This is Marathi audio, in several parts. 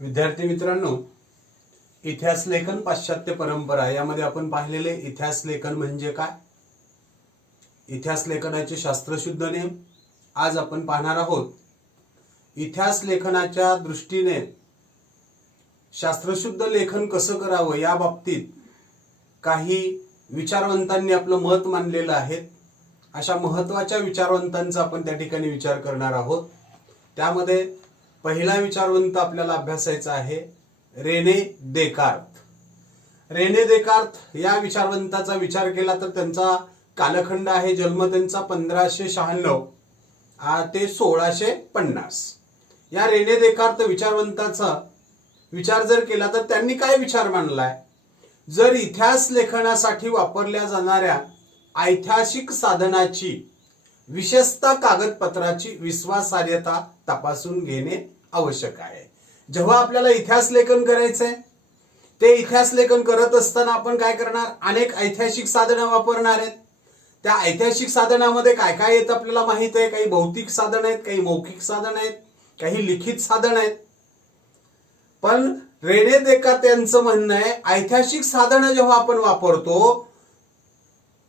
विद्यार्थी मित्रांनो, इतिहास लेखन पाश्चात्य परंपरा यामध्ये आपण पाहिलेले इतिहास लेखन म्हणजे काय, इतिहास लेखनाचे शास्त्रशुद्ध नेम आज आपण पाहणार आहोत। इतिहास लेखनाच्या दृष्टीने शास्त्रशुद्ध लेखन कसं करावं या बाबतीत काही विचारवंतांनी आपलं मत मांडलेलं आहे। अशा महत्त्वाच्या विचारवंतांचा आपण त्या ठिकाणी विचार करणार आहोत। त्यामध्ये पहिला विचारवंत आपल्याला अभ्यासायचा आहे रेने देकार्त। रेने देकार्त या विचारवंताचा विचार केला तर त्यांचा कालखंड आहे, जन्म त्यांचा 1596 ते 1650। या रेने देकार्त विचारवंताचा विचार जर केला तर त्यांनी काय विचार मांडलाय, जर इतिहास लेखनासाठी वापरल्या जाणाऱ्या ऐतिहासिक साधनाची विशेषतः कागदपत्राची विश्वासार्हता तपासून घेणे आवश्यक आहे। जेव्हा आपल्याला इतिहास लेखन करायचंय ते इतिहास लेखन करत असताना आपण काय करणार, अनेक ऐतिहासिक साधनं वापरणार आहेत। त्या ऐतिहासिक साधनामध्ये काय काय येतं आपल्याला माहित आहे, काही भौतिक साधन आहेत, काही मौखिक साधन आहेत, काही लिखित साधन आहेत। पण रेने देकार्त यांचं म्हणणं आहे ऐतिहासिक साधनं जेव्हा आपण वापरतो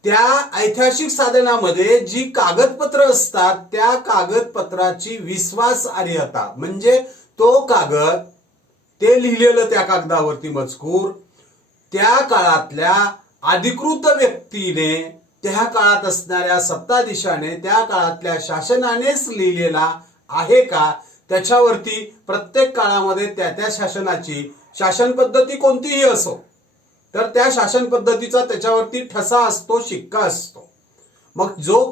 त्या ऐतिहासिक साधनामध्ये जी कागदपत्र असतात त्या कागदपत्राची विश्वासार्हता म्हणजे तो कागद, ते लिहिलेलं त्या कागदावरती मजकूर त्या काळातल्या अधिकृत व्यक्तीने, त्या काळात असणाऱ्या सत्ताधीशाने, त्या काळातल्या शासनानेच लिहिलेला आहे का, त्याच्यावरती प्रत्येक काळामध्ये त्या त्या शासनाची शासन पद्धती कोणतीही असो तर त्या शासन पद्धतीचा त्याच्यावरती ठसा असतो, शिक्का असतो। मग जो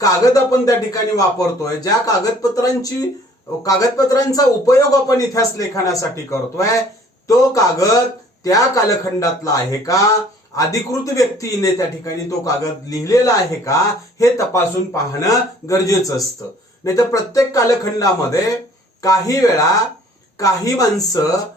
कागद आपण त्या ठिकाणी वापरतोय, ज्या कागदपत्रांचा उपयोग आपण इतिहास लेखनासाठी करतोय, तो कागद त्या कालखंडातला आहे का, अधिकृत व्यक्तीने त्या ठिकाणी तो कागद लिहिलेला आहे का, हे तपासून पाहणं गरजेचं असतं। नाही तर प्रत्येक कालखंडामध्ये काही वेळा काही माणसं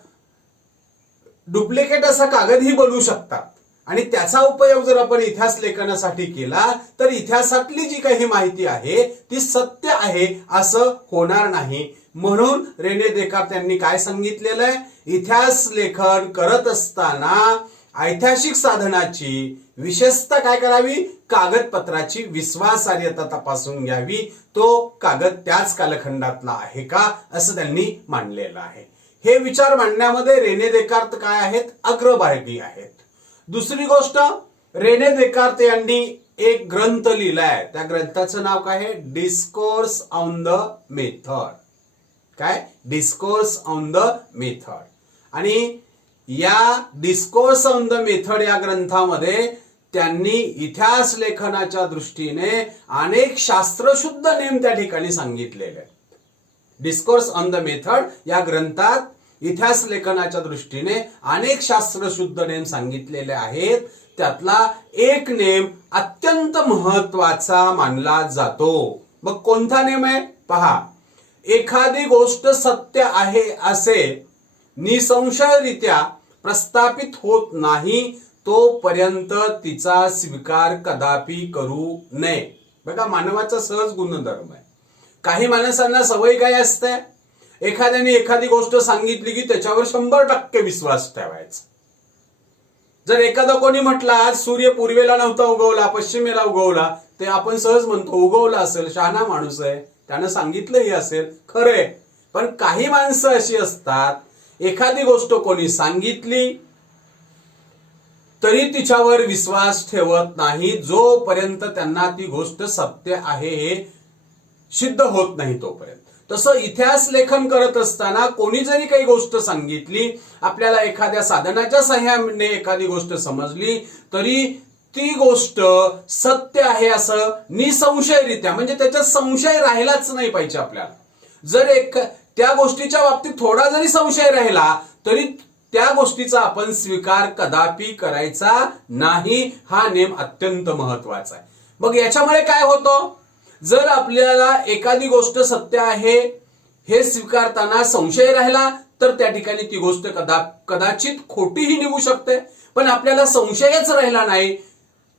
डुप्लिकेट असा कागदही बनवू शकतात आणि त्याचा उपयोग जर आपण इतिहास लेखनासाठी केला तर इतिहासातली जी काही माहिती आहे ती सत्य आहे असं होणार नाही। म्हणून रेने देकार्त यांनी काय सांगितलेलं आहे, इतिहास लेखन करत असताना ऐतिहासिक साधनाची विशेषतः काय करावी, कागदपत्राची विश्वासार्हता तपासून घ्यावी, तो कागद त्याच कालखंडातला आहे का असं त्यांनी मांडलेलं आहे। हे विचार मांडण्यामध्ये रेने देकार्त काय आहेत, अग्रभागी आहेत। दुसरी गोष्ट, रेने देकार्त यांनी एक ग्रंथ लिहिलाय, त्या ग्रंथाचं नाव काय आहे, डिस्कोर्स ऑन द मेथड। काय, डिस्कोर्स ऑन द मेथड। आणि या डिस्कोर्स ऑन द मेथड या ग्रंथामध्ये त्यांनी इतिहास लेखनाच्या दृष्टीने अनेक शास्त्रशुद्ध नेम त्या ठिकाणी सांगितलेले आहेत। डिस्कोर्स ऑन द मेथड या ग्रंथात इतिहास लेखनाच्या दृष्टीने अनेक शास्त्रशुद्ध नेम सांगितलेले आहेत। त्यातला एक नेम अत्यंत महत्वाचा मानला जातो। मग कोणता नेम आहे पहा, एखादी गोष्ट सत्य आहे असे निसंशयरित्या प्रस्थापित होत नाही तोपर्यंत तिचा स्वीकार कदापि करू नये। बघा, मानवाचा सहज गुणधर्म आहे। काही माणसांना सवय काय असते, एखाद्याने एखादी गोष्ट सांगितली की त्याच्यावर 100% विश्वास ठेवायचा। जर एखादा कोणी म्हटला आज सूर्य पूर्वेला नव्हता उगवला, पश्चिमेला उगवला, ते आपण सहज म्हणतो उगवला असेल, शहाणा माणूस आहे, त्यानं सांगितलंही असेल, खरंय। पण काही माणसं अशी असतात, एखादी गोष्ट कोणी सांगितली तरी तिच्यावर विश्वास ठेवत नाही जोपर्यंत त्यांना ती गोष्ट सत्य आहे हे सिद्ध होत नाही तोपर्यंत। तसं इतिहास लेखन करत असताना कोणी जरी काही गोष्ट सांगितली, आपल्याला एखाद्या साधनाच्या सहाय्याने एखादी गोष्ट समजली तरी ती गोष्ट सत्य आहे असं निसंशयरित्या, म्हणजे त्याच्यात संशय राहिलाच नाही पाहिजे आपल्याला। जर त्या गोष्टीच्या बाबतीत थोडा जरी संशय राहिला तरी त्या गोष्टीचा आपण स्वीकार कदापि करायचा नाही। हा नेम अत्यंत महत्वाचा आहे। मग याच्यामुळे काय होतं, जर आपल्याला एखादी गोष्ट सत्य आहे हे स्वीकारताना संशय राहिला तर त्या ठिकाणी ती गोष्ट कदाचित खोटीही निघू शकते। पण आपल्याला संशयच राहिला नाही,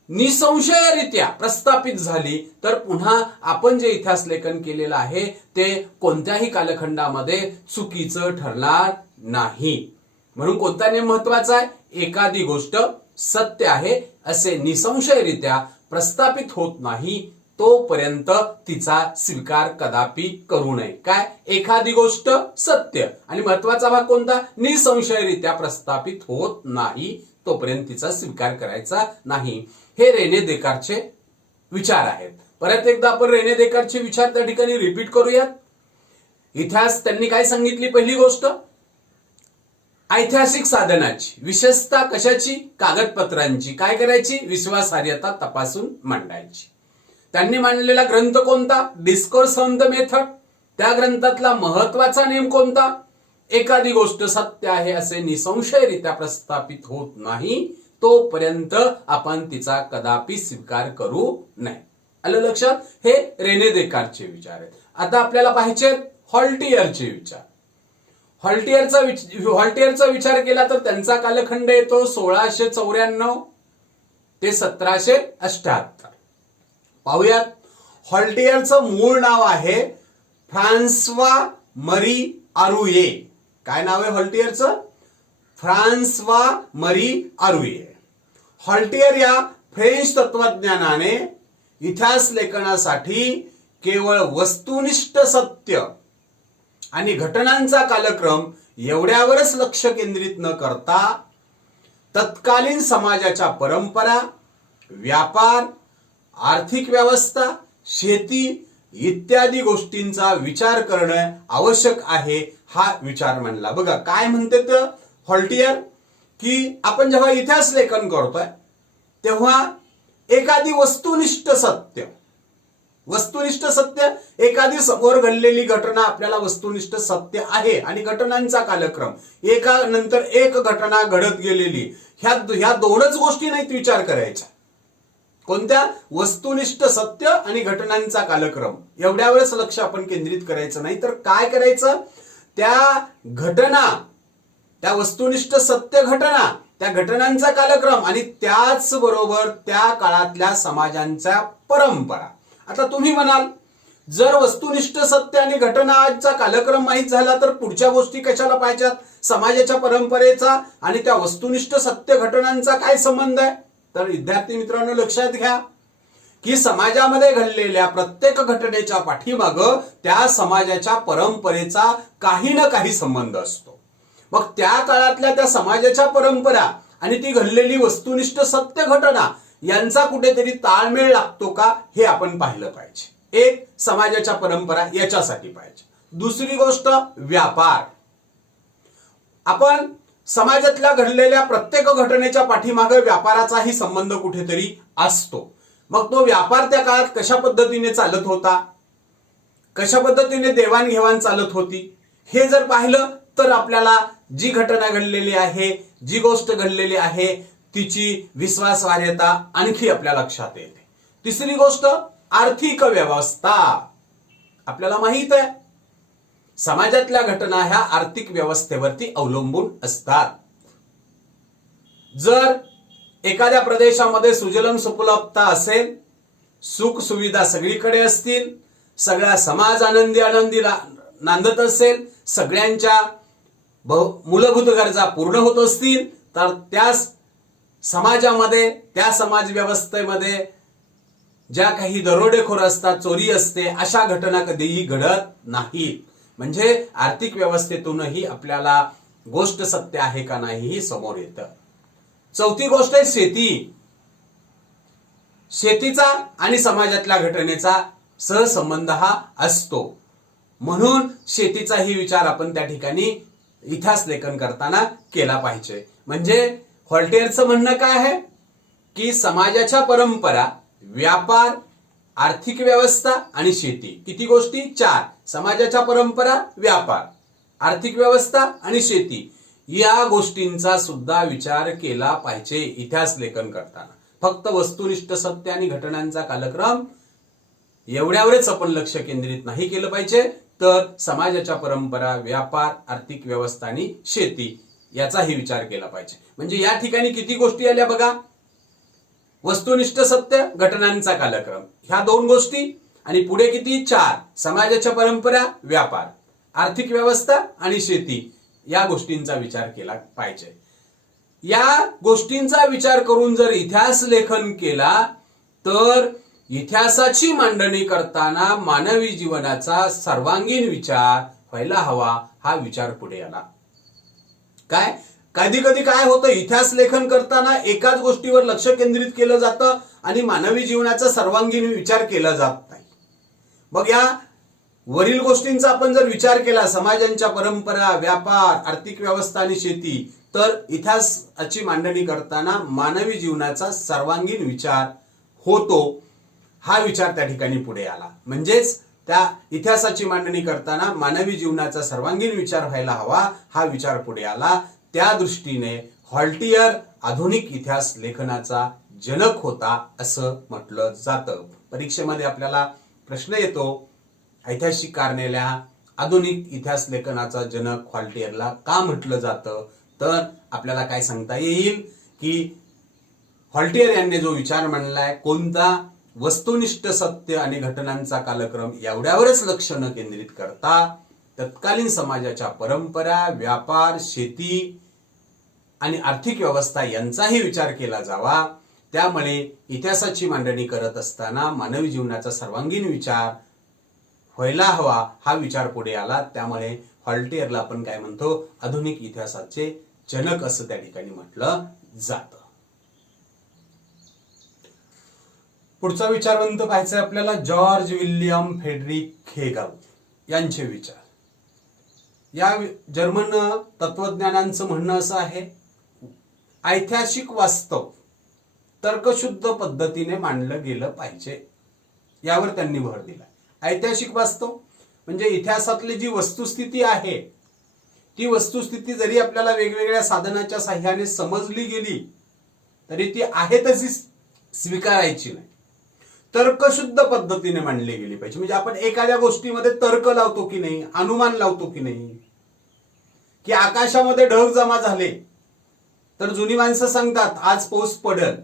निसंशयरित्या प्रस्थापित झाली तर पुन्हा आपण जे इतिहास लेखन केलेलं आहे ते कोणत्याही कालखंडामध्ये चुकीचं ठरणार नाही. म्हणून कोणता नियम महत्वाचा आहे? एखादी गोष्ट सत्य आहे असे निसंशयरित्या प्रस्थापित होत नाही तोपर्यंत तिचा स्वीकार कदापि करू नये. काय? एखादी गोष्ट सत्य आणि महत्वाचा भाग कोणता? निसंशयरित्या प्रस्थापित होत नाही तोपर्यंत तिचा स्वीकार करायचा नाही. हे रेने देकारचे विचार आहेत. परत एकदा आपण रेने देकारचे विचार त्या ठिकाणी रिपीट करूयात. इतिहास त्यांनी काय सांगितली? पहिली गोष्ट ऐतिहासिक साधनाची, विशेषतः कशाची? कागदपत्रांची काय करायची? विश्वासार्हता तपासून मांडायची. त्यांनी मांडलेला ग्रंथ कोणता? Discourse on the method. त्या ग्रंथातला महत्वाचा नियम कोणता? एखादी गोष्ट सत्य आहे असे निसंशयरित्या प्रस्थापित होत नाही तोपर्यंत आपण तिचा कदापि स्वीकार करू नये. आलं लक्षात? हे रेने देकारचे विचार आहेत. आता आपल्याला पाहिजे हॉल्टियरचे विचार. हॉल्टियरचा विचार केला तर त्यांचा कालखंड येतो 1694 ते 1778. पाहूयात. हॉल्टियरचं मूळ नाव आहे फ्रान्सवा मरी आरुये. काय नाव आहे हॉल्टियरचं? फ्रान्सवा मरी आरुये. हॉल्टियर या फ्रेंच तत्वज्ञानाने इतिहास लेखनासाठी केवळ वस्तुनिष्ठ सत्य आणि घटनांचा कालक्रम एवढ्यावरच लक्ष केंद्रित न करता तत्कालीन समाजाच्या परंपरा, व्यापार, आर्थिक व्यवस्था, शेती इत्यादी गोष्टींचा विचार करणं आवश्यक आहे हा विचार मांडला. बघा काय म्हणते तर हॉल्टियर की आपण जेव्हा इतिहास लेखन करतोय तेव्हा एखादी वस्तुनिष्ठ सत्य एखादी समोर घडलेली घटना आपल्याला वस्तुनिष्ठ सत्य आहे आणि घटनांचा कालक्रम एका नंतर एक घटना घडत गेलेली ह्या दोनच गोष्टी नाहीत विचार करायच्या. कोणत्या? वस्तुनिष्ठ सत्य आणि घटनांचा कालक्रम एवढ्यावरच लक्ष आपण केंद्रित करायचं नाही तर काय करायचं? त्या वस्तुनिष्ठ सत्य घटना, त्या घटनांचा कालक्रम आणि त्याचबरोबर त्या काळातल्या समाजांच्या परंपरा. आता तुम्ही म्हणाल जर वस्तुनिष्ठ सत्य आणि घटनाचा कालक्रम माहित झाला तर पुढच्या गोष्टी कशाला पाहिजेत? समाजाच्या परंपरेचा आणि त्या वस्तुनिष्ठ सत्य घटनांचा काय संबंध आहे? तर विद्यार्थी मित्रांनो लक्षात घ्या की समाजामध्ये घडलेल्या प्रत्येक घटनेच्या पाठीमागं त्या समाजाच्या परंपरेचा काही ना काही संबंध असतो. मग त्या काळातल्या त्या समाजाच्या परंपरा आणि ती घडलेली वस्तुनिष्ठ सत्य घटना यांचा कुठेतरी ताळमेळ लागतो का हे आपण पाहिलं पाहिजे. एक समाजाच्या परंपरा याच्यासाठी पाहिजे. दुसरी गोष्ट व्यापार. आपण समाजातल्या घडलेल्या प्रत्येक घटनेच्या पाठीमागे व्यापाराचाही संबंध कुठेतरी असतो. मग तो व्यापार त्या काळात कशा पद्धतीने चालत होता, कशा पद्धतीने देवाणघेवाण चालत होती हे जर पाहिलं तर आपल्याला जी घटना घडलेली आहे, जी गोष्ट घडलेली आहे तिची विश्वासार्हता आणखी आपल्या लक्षात येते. तिसरी गोष्ट आर्थिक व्यवस्था. आपल्याला माहित आहे समाजातल्या घटना ह्या आर्थिक व्यवस्थेवरती अवलंबून असतात. जर एखाद्या प्रदेशामध्ये सुजलम सुफलता असेल, सुख सुविधा सगळीकडे असतील, सगळा समाज आनंदी नांदत असेल, सगळ्यांच्या मूलभूत गरजा पूर्ण होत असतील तर त्या समाजामध्ये, त्या समाज व्यवस्थेमध्ये ज्या काही दरोडेखोर असतात, चोरी असते, अशा घटना कधीही घडत नाहीत. म्हणजे आर्थिक व्यवस्थेतूनही आपल्याला गोष्ट सत्य आहे का नाही ही समोर येतं. चौथी गोष्ट आहे शेती. शेतीचा आणि समाजातल्या घटनेचा सहसंबंध हा असतो. म्हणून शेतीचाही विचार आपण त्या ठिकाणी इतिहास लेखन करताना केला पाहिजे. म्हणजे व्हॉल्टेअरचं म्हणणं काय आहे की समाजाच्या परंपरा, व्यापार, आर्थिक व्यवस्था आणि शेती, किती गोष्टी? 4. समाजाच्या परंपरा, व्यापार, आर्थिक व्यवस्था आणि शेती या गोष्टींचा सुद्धा विचार केला पाहिजे इतिहास लेखन करताना. फक्त वस्तुनिष्ठ सत्य आणि घटनांचा कालक्रम एवढ्यावरच आपण लक्ष केंद्रित नाही केलं पाहिजे तर समाजाच्या परंपरा, व्यापार, आर्थिक व्यवस्था आणि शेती याचाही विचार केला पाहिजे. म्हणजे या ठिकाणी किती गोष्टी आल्या बघा? वस्तुनिष्ठ सत्य, घटनांचा कालक्रम, ह्या 2 गोष्टी आणि पुढे किती? 4. समाजाच्या परंपरा, व्यापार, आर्थिक व्यवस्था आणि शेती या गोष्टींचा विचार केला पाहिजे. या गोष्टींचा विचार करून जर इतिहास लेखन केला तर इतिहासाची मांडणी करताना मानवी जीवनाचा सर्वांगीण विचार व्हायला हवा, हा विचार पुढे आला. काय कधी कधी काय होतं, इतिहास लेखन करताना एकाच गोष्टीवर लक्ष केंद्रित केलं जातं आणि मानवी जीवनाचा सर्वांगीण विचार केला जात नाही. मग या वरील गोष्टींचा आपण जर विचार केला, समाजांच्या परंपरा, व्यापार, आर्थिक व्यवस्था आणि शेती, तर इतिहासाची मांडणी करताना मानवी जीवनाचा सर्वांगीण विचार होतो, हा विचार त्या ठिकाणी पुढे आला. म्हणजेच त्या इतिहासाची मांडणी करताना मानवी जीवनाचा सर्वांगीण विचार व्हायला हवा, हा विचार पुढे आला. त्या दृष्टीने व्हॉल्टियर आधुनिक इतिहास लेखनाचा जनक होता असं म्हटलं जातं. परीक्षेमध्ये आपल्याला प्रश्न येतो, ऐतिहासिक कारणाला आधुनिक इतिहास लेखनाचा जनक व्हॉल्टियरला का म्हटलं जातं, तर आपल्याला काय सांगता येईल की व्हॉल्टियर यांनी जो विचार मांडलाय, कोणता वस्तुनिष्ठ सत्य आणि घटनांचा कालक्रम एवढ्यावरच लक्ष न केंद्रित करता तत्कालीन समाजाच्या परंपरा, व्यापार, शेती आणि आर्थिक व्यवस्था यांचाही विचार केला जावा. त्यामुळे इतिहासाची मांडणी करत असताना मानवी जीवनाचा सर्वांगीण विचार व्हायला हवा, हा विचार पुढे आला. त्यामुळे व्हॉल्टियरला आपण काय म्हणतो, आधुनिक इतिहासाचे जनक असं त्या ठिकाणी म्हटलं जातं. पुढचा विचारवंत पाहायचा आपल्याला, जॉर्ज विल्यम फ्रेडरिक हेगल यांचे विचार. या जर्मन तत्वज्ञानांचं म्हणणं असं आहे, ऐतिहासिक वास्तव तर्कशुद्ध पद्धतीने मांडलं गेलं पाहिजे, यावर त्यांनी भर दिला. ऐतिहासिक वास्तव म्हणजे इतिहासातली जी वस्तुस्थिती आहे, ती वस्तुस्थिती जरी आपल्याला वेगवेगळ्या साधनाच्या साह्याने समजली गेली तरी ती आहे तशी स्वीकारायची नाही, तर्कशुद्ध पद्धतीने मांडली गेली पाहिजे. म्हणजे आपण एखाद्या गोष्टीमध्ये तर्क लावतो की नाही, अनुमान लावतो की नाही, की आकाशामध्ये ढग जमा झाले तर जुनी माणसं सांगतात आज पाऊस पडेल.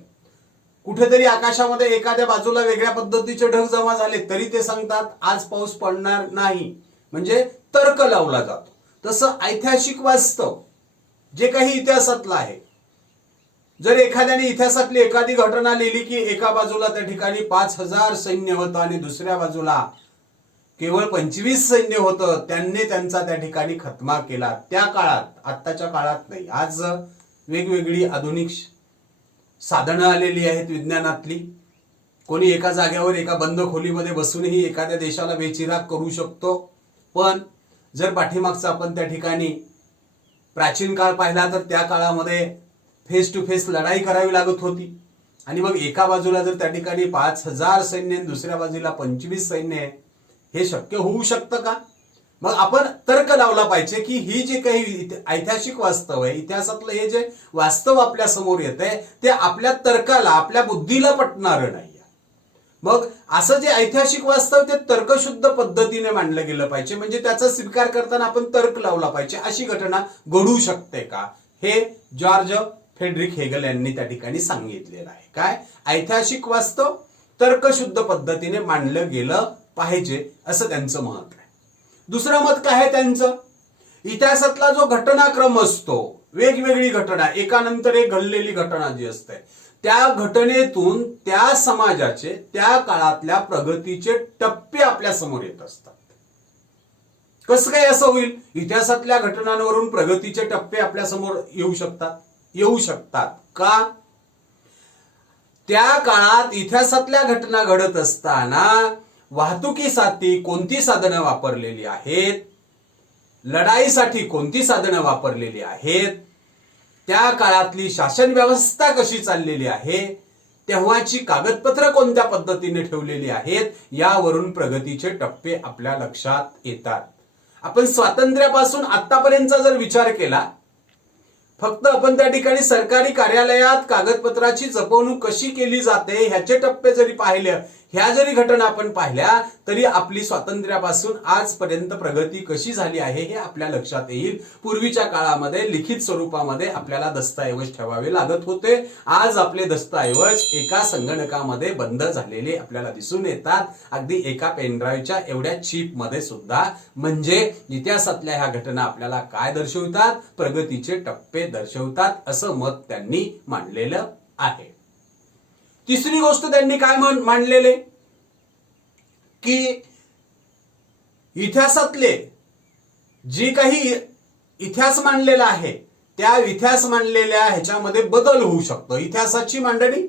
कुठेतरी आकाशामध्ये एखाद्या बाजूला वेगळ्या पद्धतीचे ढग जमा झाले तरी ते सांगतात आज पाऊस पडणार नाही, म्हणजे तर्क लावला जातो. तसं ऐतिहासिक वास्तव जे काही इतिहासातलं आहे, जर एखाद्याने इतिहासातली एखादी घटना लिहिली की एका बाजूला त्या ठिकाणी 5000 सैन्य होतं आणि दुसऱ्या बाजूला केवळ 25 सैन्य होतं, त्यांनी त्यांचा त्या ठिकाणी खतमा केला त्या काळात, आत्ताच्या काळात नाही. आज वेगवेगळी आधुनिक साधनं आलेली आहेत विज्ञानातली. कोणी एका जागेवर एका बंद खोलीमध्ये बसूनही एखाद्या देशाला बेचिराग करू शकतो. पण जर पाठीमागचा आपण त्या ठिकाणी प्राचीन काळ पाहिला तर त्या काळामध्ये फेस टू फेस लढाई करावी लागत होती आणि मग एका बाजूला जर त्या ठिकाणी 5000 सैन्य दुसऱ्या बाजूला 25 सैन्य आहे, हे शक्य होऊ शकतं का? मग आपण तर्क लावला पाहिजे की ही जी काही ऐतिहासिक वास्तव आहे, इतिहासातलं हे जे वास्तव आपल्या समोर येत आहे ते आपल्या तर्काला, आपल्या बुद्धीला पटणारं नाही. मग असं जे ऐतिहासिक वास्तव ते तर्कशुद्ध पद्धतीने मांडलं गेलं पाहिजे, म्हणजे त्याचा स्वीकार करताना आपण तर्क लावला पाहिजे. अशी घटना घडू शकते का, हे जॉर्ज फ्रेडरिक हेगल यांनी त्या ठिकाणी सांगितलेलं आहे. काय, ऐतिहासिक वास्तव तर्कशुद्ध पद्धतीने मांडलं गेलं पाहिजे असं त्यांचं मत आहे. दुसरं मत काय आहे त्यांचं, इतिहासातला जो घटनाक्रम असतो, वेगवेगळी घटना एकानंतर एक घडलेली घटना जी असते, त्या घटनेतून त्या समाजाचे त्या काळातल्या प्रगतीचे टप्पे आपल्या समोर येत असतात. कसं काय असं होईल, इतिहासातल्या घटनांवरून प्रगतीचे टप्पे आपल्या समोर येऊ शकतात का? त्या काळात इतिहासातल्या घटना घडत असताना वाहतुकीसाठी कोणती साधनं वापरलेली आहेत, लढाईसाठी कोणती साधनं वापरलेली आहेत, त्या काळातली शासन व्यवस्था कशी चाललेली आहे, तेव्हाची कागदपत्र कोणत्या पद्धतीने ठेवलेली आहेत, यावरून प्रगतीचे टप्पे आपल्या लक्षात येतात. आपण स्वातंत्र्यापासून आतापर्यंतचा जर विचार केला, फक्त आपण त्या ठिकाणी सरकारी कार्यालयात कागदपत्राची जपवणूक कशी केली जाते ह्याचे टप्पे जरी पाहिले, ह्या जरी घटना आपण पाहिल्या तरी आपली स्वातंत्र्यापासून आजपर्यंत प्रगती कशी झाली आहे हे आपल्या लक्षात येईल. पूर्वीच्या काळामध्ये लिखित स्वरूपामध्ये आपल्याला दस्तऐवज ठेवावे लागत होते. आज आपले दस्तऐवज एका संगणकामध्ये बंद झालेले आपल्याला दिसून येतात, अगदी एका पेनड्राईव्हच्या एवढ्या चिप मध्ये सुद्धा. म्हणजे इतिहासातल्या ह्या घटना आपल्याला काय दर्शवतात? प्रगतीचे टप्पे दर्शवतात असं मत त्यांनी मांडलेलं आहे. तिसरी गोष्ट त्यांनी काय मांडलेले की इतिहासातले जी काही इतिहास मांडलेला आहे त्या इतिहास मांडलेल्या ह्याच्यामध्ये बदल होऊ शकतो. इतिहासाची मांडणी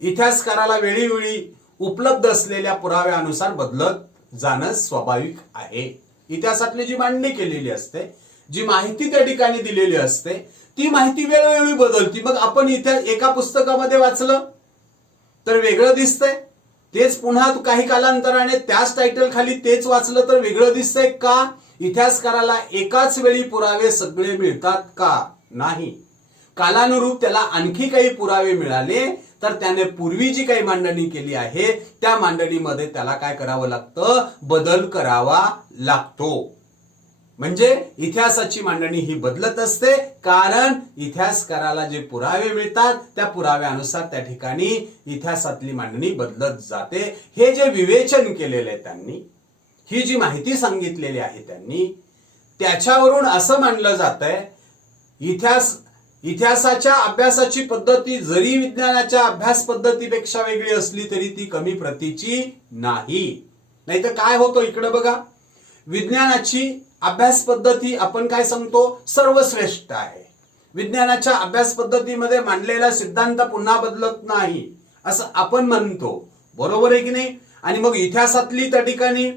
इतिहासकाराला वेळोवेळी उपलब्ध असलेल्या पुराव्यानुसार बदलत जाणं स्वाभाविक आहे. इतिहासातली जी मांडणी केलेली असते, जी माहिती त्या ठिकाणी दिलेली असते, ती माहिती वेळोवेळी बदलती. मग आपण इतिहास एका पुस्तकामध्ये वाचलं तर वेगळं दिसतंय, तेच पुन्हा काही कालांतराने त्याच टायटल खाली तेच वाचलं तर वेगळं दिसतंय का? इतिहासकाराला एकाच वेळी पुरावे सगळे मिळतात का? नाही. कालानुरूप त्याला आणखी काही पुरावे मिळाले तर त्याने पूर्वी जी काही मांडणी केली आहे त्या मांडणीमध्ये त्याला काय करावं लागतं? बदल करावा लागतो. म्हणजे इतिहासाची मांडणी ही बदलत असते, कारण इतिहासकाराला जे पुरावे मिळतात त्या पुराव्यानुसार त्या ठिकाणी इतिहासातली मांडणी बदलत जाते. हे जे विवेचन केलेलं आहे त्यांनी, ही जी माहिती सांगितलेली आहे त्यांनी, त्याच्यावरून असं मानलं जातंय इतिहासाच्या अभ्यासाची पद्धती जरी विज्ञानाच्या अभ्यास पद्धतीपेक्षा वेगळी असली तरी ती कमी प्रतीची नाही. नाहीतर काय होतं इकडे बघा, विज्ञानाची अभ्यास पद्धती आपण काय सांगतो? सर्वश्रेष्ठ आहे. विज्ञानाच्या अभ्यास पद्धतीमध्ये मांडलेला सिद्धांत पुन्हा बदलत नाही असं आपण म्हणतो, बरोबर आहे की नाही? आणि मग इतिहासातली त्या ठिकाणी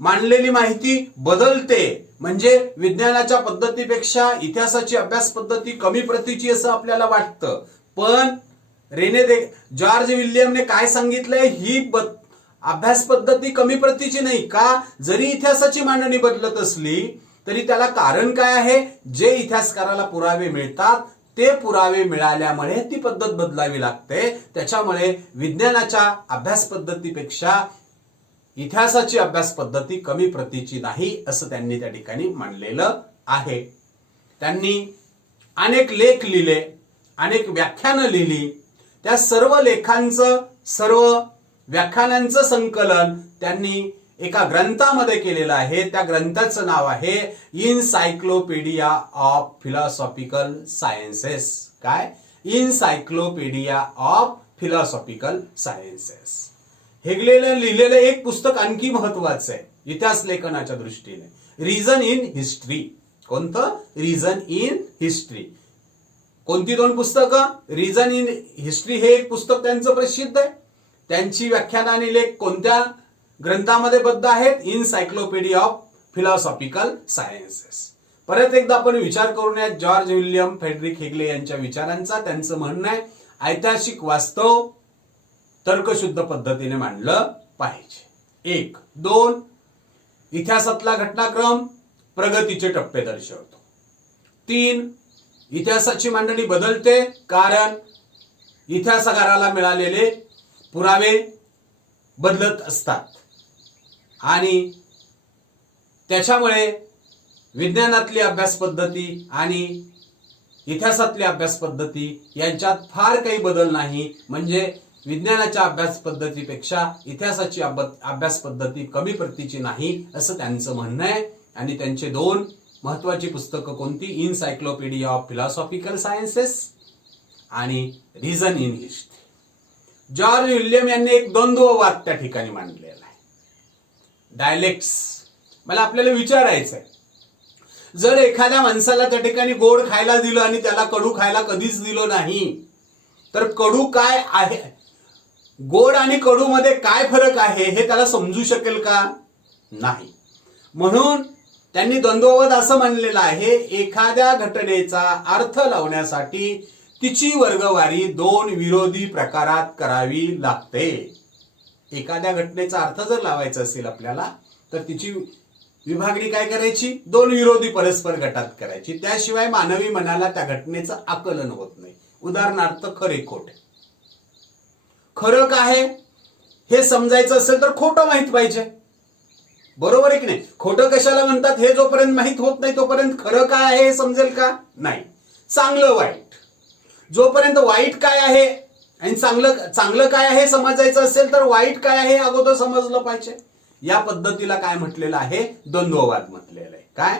मांडलेली माहिती बदलते, म्हणजे विज्ञानाच्या पद्धतीपेक्षा इतिहासाची अभ्यास पद्धती कमी प्रतीची असं आपल्याला वाटतं. पण जॉर्ज विल्यमने काय सांगितलंय? ही अभ्यास पद्धती कमी प्रतीची नाही का? जरी इतिहासाची मांडणी बदलत असली तरी त्याला कारण काय आहे? जे इतिहासकाराला पुरावे मिळतात ते पुरावे मिळाल्यामुळे ती पद्धत बदलावी लागते. त्याच्यामुळे विज्ञानाच्या अभ्यास पद्धतीपेक्षा इतिहासाची अभ्यास पद्धती कमी प्रतीची नाही असं त्यांनी त्या ठिकाणी मांडलेलं आहे. त्यांनी अनेक लेख लिहिले, अनेक व्याख्यानं लिहिली. त्या सर्व लेखांचं, सर्व व्याख्यानांचं संकलन त्यांनी एका ग्रंथामध्ये केलेलं आहे. त्या ग्रंथाचं नाव आहे इनसायक्लोपीडिया ऑफ फिलॉसॉफिकल सायन्सेस. काय? Encyclopaedia of philosophical sciences. हेगलेनं लिहिलेलं एक पुस्तक आणखी महत्वाचं आहे इतिहास लेखनाच्या दृष्टीने, रिझन इन हिस्ट्री. कोणतं? Reason in history. कोणती दोन पुस्तकं? रिझन इन हिस्ट्री हे एक पुस्तक त्यांचं प्रसिद्ध आहे. त्यांची व्याख्यान आणि लेख कोणत्या ग्रंथामध्ये बद्ध आहेत? Encyclopaedia of philosophical sciences. परत एकदा आपण विचार करूया जॉर्ज विल्यम फ्रेडरिक हेगले यांच्या विचारांचा. त्यांचं म्हणणं आहे ऐतिहासिक वास्तव तर्कशुद्ध पद्धतीने मांडलं पाहिजे. 1. 2. इतिहासातला घटनाक्रम प्रगतीचे टप्पे दर्शवतो. 3. इतिहासाची मांडणी बदलते कारण इतिहासकाराला मिळालेले पुरावे बदलत असतात आणि त्याच्यामुळे विज्ञानातली अभ्यास पद्धती आणि इतिहासातली अभ्यास पद्धती यांच्यात फार काही बदल नाही. म्हणजे विज्ञानाच्या अभ्यास पद्धतीपेक्षा इतिहासाची अभ्यास पद्धती कमी प्रतीची नाही असं त्यांचं म्हणणं आहे. आणि त्यांचे दोन महत्वाची पुस्तकं कोणती? इनसायक्लोपीडिया ऑफ फिलॉसॉफिकल सायन्सेस आणि reason in history. George William यांनी एक द्वंद्ववाद त्या ठिकाणी मांडलेला आहे, डायलेक्ट्स. मला आपल्याला विचारायचं आहे, जर एखाद्या माणसाला त्या ठिकाणी गोड खायला दिलं आणि त्याला कडू खायला कधीच दिलं नाही तर कडू काय आहे, गोड आणि कडू मध्ये काय फरक आहे हे त्याला समजू शकेल का? नाही. म्हणून त्यांनी द्वंद्ववाद असं मानलेलं आहे, एखाद्या घटनेचा अर्थ लावण्यासाठी तिची वर्गवारी दोन विरोधी प्रकारात करावी लागते. एखाद्या घटनेचा अर्थ जर लावायचा असेल आपल्याला तर तिची विभागणी काय करायची? दोन विरोधी परस्पर गटात करायची. त्याशिवाय मानवी मनाला त्या घटनेचं आकलन होत नाही. उदाहरणार्थ खरे खोटे. खरं काय आहे हे समजायचं असेल तर खोटं माहित पाहिजे. बरोबर आहे की नाही? खोटं कशाला म्हणतात? हे जोपर्यंत माहित होत नाही तोपर्यंत खरं काय आहे हे समजेल का? नाही. चांगलं वाईट, जोपर्यंत वाईट काय आहे आणि चांगलं काय आहे समजायचं असेल तर वाईट काय आहे अगोदर समजलं पाहिजे. या पद्धतीला काय म्हटलेलं आहे? द्वंद्ववाद म्हटलेलं आहे. काय?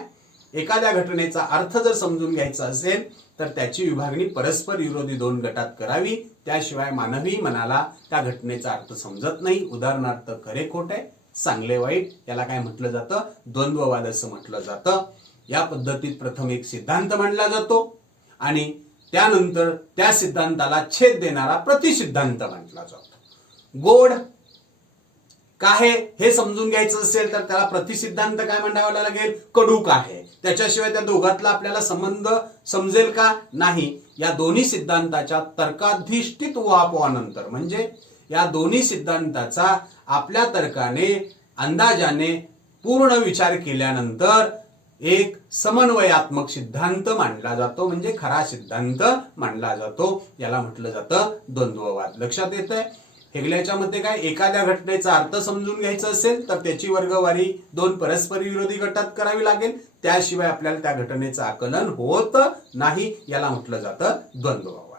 एखाद्या घटनेचा अर्थ जर समजून घ्यायचा असेल तर त्याची विभागणी परस्पर विरोधी दोन गटात करावी, त्याशिवाय मानवी मनाला त्या घटनेचा अर्थ समजत नाही. उदाहरणार्थ खरे खोटे, चांगले वाईट, याला काय म्हटलं जातं? द्वंद्ववाद असं म्हटलं जातं. या पद्धतीत प्रथम एक सिद्धांत मांडला जातो आणि त्यानंतर त्या सिद्धांताला छेद देणारा प्रतिसिद्धांत मांडला जातो. गोड काय हे समजून घ्यायचं असेल तर त्याला प्रतिसिद्धांत काय मांडावा लागेल? कडू काय, त्याच्याशिवाय त्या दोघातला आपल्याला संबंध समजेल का? नाही. या दोन्ही सिद्धांताच्या तर्काधिष्ठित उहापोहानंतर, म्हणजे या दोन्ही सिद्धांताचा आपल्या तर्काने अंदाजाने पूर्ण विचार केल्यानंतर एक समन्वयात्मक सिद्धांत मांडला जातो, म्हणजे खरा सिद्धांत मांडला जातो. याला म्हटलं जातं द्वंद्ववाद. लक्षात येतंय? हेगल्याच्या मते काय? एखाद्या घटनेचा अर्थ समजून घ्यायचा असेल तर त्याची वर्गवारी दोन परस्पर विरोधी गटात करावी लागेल, त्याशिवाय आपल्याला त्या घटनेचं आकलन होत नाही. याला म्हटलं जातं द्वंद्ववाद.